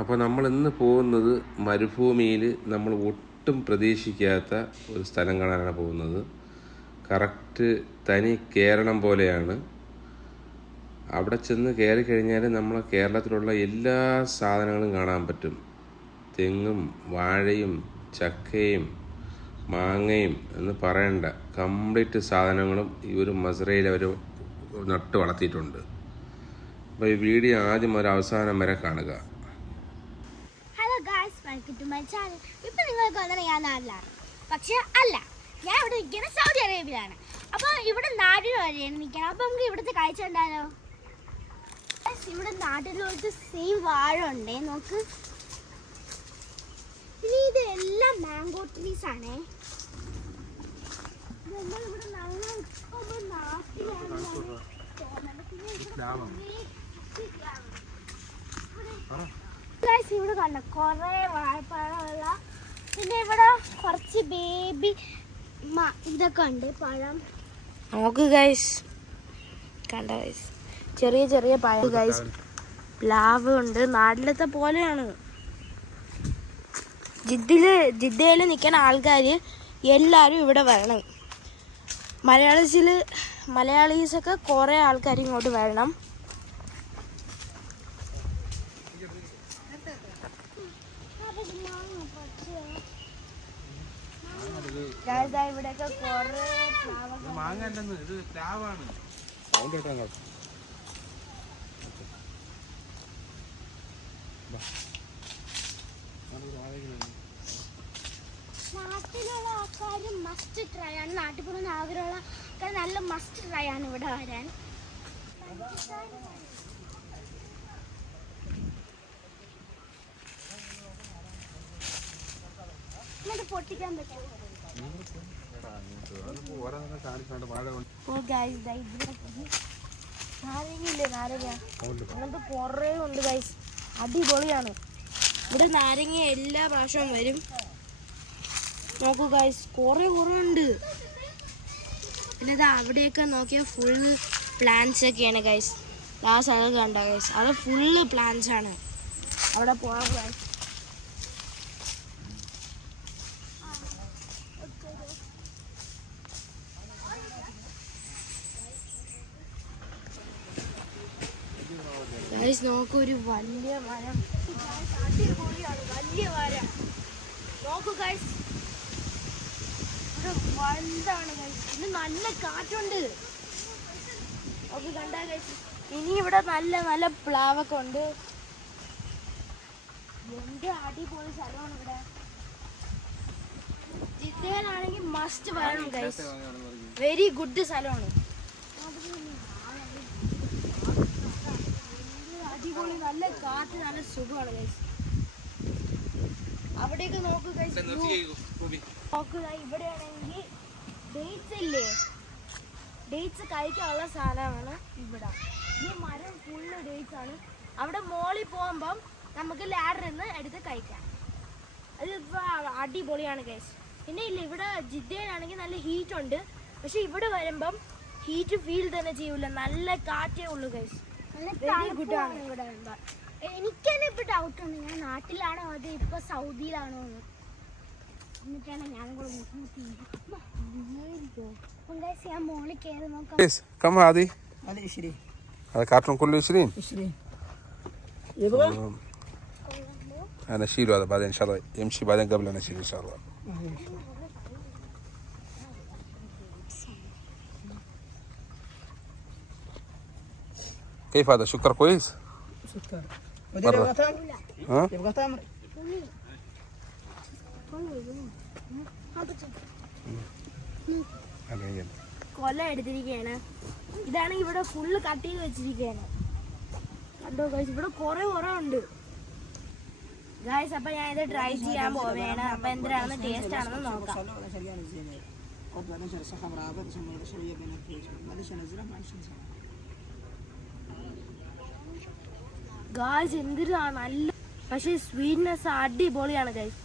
അപ്പോൾ നമ്മൾ ഇന്ന് പോകുന്നത് മരുഭൂമിയിൽ നമ്മൾ ഒട്ടും പ്രതീക്ഷിക്കാത്ത ഒരു സ്ഥലം കാണാനാണ് പോകുന്നത്. കറക്റ്റ് തനി കേരളം പോലെയാണ്. അവിടെ ചെന്ന് കയറി കഴിഞ്ഞാൽ നമ്മളെ കേരളത്തിലുള്ള എല്ലാ സാധനങ്ങളും കാണാൻ പറ്റും. തെങ്ങും വാഴയും ചക്കയും മാങ്ങയും എന്ന് പറയണ്ട കംപ്ലീറ്റ് സാധനങ്ങളും ഈ ഒരു മസ്രയിൽ അവർ നട്ട് വളർത്തിയിട്ടുണ്ട്. അപ്പോൾ ഈ വീഡിയോ ആദ്യം ഒരു അവസാനം വരെ കാണുക. Hello guys, welcome to my channel. ഇപ്പം നിങ്ങൾക്ക് വന്നത് ഞാൻ നാട്ടിലാണ്, പക്ഷെ അല്ല, ഞാൻ ഇവിടെ നിൽക്കുന്നത് സൗദി അറേബ്യയിലാണ്. അപ്പോൾ ഇവിടെ നാട്ടിൽ വരെയാണ് നിൽക്കണം. അപ്പോൾ നമുക്ക് ഇവിടുത്തെ കാഴ്ച ഉണ്ടാലോ. ഇവിടെ നാട്ടിലോട്ട് സെയിം വാഴ ഉണ്ടേ, നോക്ക്. ഇനി ഇതെല്ലാം മാംഗോ ട്രീസ് ആണേ. ഇതെല്ലാം ഇവിടെ നാട്ടിലാണ്. ഇവിടെ കണ്ട കുറെ വാഴപ്പഴമുള്ള, പിന്നെ ഇവിടെ കുറച്ച് ബേബി ഇതൊക്കെ ഉണ്ട് പഴം. നോക്ക് ഗൈസ്, കണ്ട ഗൈസ്, ചെറിയ ചെറിയ പഴം ഗൈസ്. പ്ലാവ് ഉണ്ട്, നാട്ടിലത്തെ പോലെയാണ്. ജിദ്ദയിൽ നിൽക്കുന്ന ആൾക്കാർ എല്ലാവരും ഇവിടെ വരണം. മലയാളീസൊക്കെ കുറേ ആൾക്കാർ ഇങ്ങോട്ട് വരണം. ഇവിടെയൊക്കെ കുറേ നാട്ടിലുള്ള ആൾക്കാർ മസ്റ്റ് ട്രൈ ആണ്. നാട്ടിൽ പോകുന്ന ആഗ്രഹമുള്ള ആൾക്കാർ നല്ല മസ്റ്റ് ട്രൈ ആണ് ഇവിടെ വരാൻ. എന്നിട്ട് പൊട്ടിക്കാൻ പറ്റും. നാരങ്ങയില്ലേ, നാരങ്ങ അങ്ങനത്തെ കുറേ ഉണ്ട് ഗൈസ്, അടിപൊളിയാണ്. ഇവിടെ നാരങ്ങ എല്ലാ പ്രാവശ്യവും വരും. നോക്കൂ ഗൈസ്, കുറേ ഉണ്ട്. പിന്നെ ഇത് അവിടെയൊക്കെ നോക്കിയാൽ ഫുൾ പ്ലാന്റ്സ് ഒക്കെയാണ് ഗൈസ്. ആ സ്ഥലം കണ്ട ഗൈസ്, അത് ഫുള്ള് പ്ലാന്റ്സ് ആണ്. അവിടെ പോകാം ഗൈസ്. ഗൈസ് നോക്കൂ, ഒരു വലിയ മരം, അടിപൊളിയാണ്, വലിയ മരം. നോക്കൂ ഗൈസ്, വലുതാണ് ഗൈസ്. ഇത് നല്ല കാറ്റുണ്ട്. നോക്കൂ, കണ്ടാ ഗൈസ്. ഇനി ഇവിടെ നല്ല നല്ല പ്ലാവൊക്കെ ഉണ്ട്. എന്ത് അടിപൊളി സ്ഥലമാണ് ഇവിടെ. ജിദ്ദയിലാണെങ്കിൽ മസ്റ്റ് വരണം ഗൈസ്, വെരി ഗുഡ് സ്ഥലമാണ്. അടിപൊളി, നല്ല കാറ്റ്, നല്ല സുഖമാണ് ഗൈസ്. അവിടെയൊക്കെ നോക്കൂ ഗൈസ്, നോക്കുക. ഇവിടെയാണെങ്കിൽ ഡേറ്റ്സ് ഇല്ലേ, ഡേറ്റ്സ് കഴിക്കാനുള്ള സാധനമാണ് ഇവിടെ. ഈ മരം ഫുള്ള് ഡേറ്റ്സ് ആണ്. അവിടെ മോളിൽ പോകുമ്പം നമുക്ക് ലാഡറിൽ നിന്ന് എടുത്ത് കഴിക്കാം. അതിപ്പോൾ അടിപൊളിയാണ് ഗൈസ്. പിന്നെ ഇല്ല, ഇവിടെ ജിദ്ദയിലാണെങ്കിൽ നല്ല ഹീറ്റ് ഉണ്ട്, പക്ഷെ ഇവിടെ വരുമ്പം ഹീറ്റ് ഫീൽ തന്നെ ചെയ്യൂല, നല്ല കാറ്റേ ഉള്ളൂ ഗൈസ്. വെരി ഗുഡ് ആണ് ഇവിടെ വരുമ്പോൾ. എനിക്ക് തന്നെ ഇപ്പൊ ഡൗട്ട് ഉണ്ട്, ഞാൻ നാട്ടിലാണോ അത് ഇപ്പൊ സൗദിയിലാണോ എന്ന്. എന്നിട്ടാണ് ഞാനും കൂടെ ഞാൻ മോളിൽ കയറി നോക്കാം. كم هذه؟ هذه 20. هذا كارتون كله 20؟ 20 يبغى؟ انا اشيله هذا بعدين ان شاء الله يمشي، بعدين قبل انا اشيله ان شاء الله. كيف هذا؟ شكر كويس؟ سكر. ودير يبغى تمر؟ ها؟ يبغى تمر؟ കൊല എടുത്തിരിക്കുകയാണ്. ഇതാണ് ഇവിടെ ഫുള്ള് കട്ട് ചെയ്ത് വെച്ചിരിക്കുകയാണ്. കണ്ടോ ഗൈസ്, ഇവിടെ കുറെ ഉണ്ട് ഗൈസ്. അപ്പൊ ഞാൻ ഇത് ട്രൈ ചെയ്യാൻ പോവുകയാണ്. അപ്പൊ എന്തിനാണെന്ന് ടേസ്റ്റ് ആണെന്ന് നോക്കാം. ഗൈസ് എന്തിനാ നല്ല, പക്ഷെ സ്വീറ്റ്നെസ് അടിപൊളിയാണ് ഗൈസ്.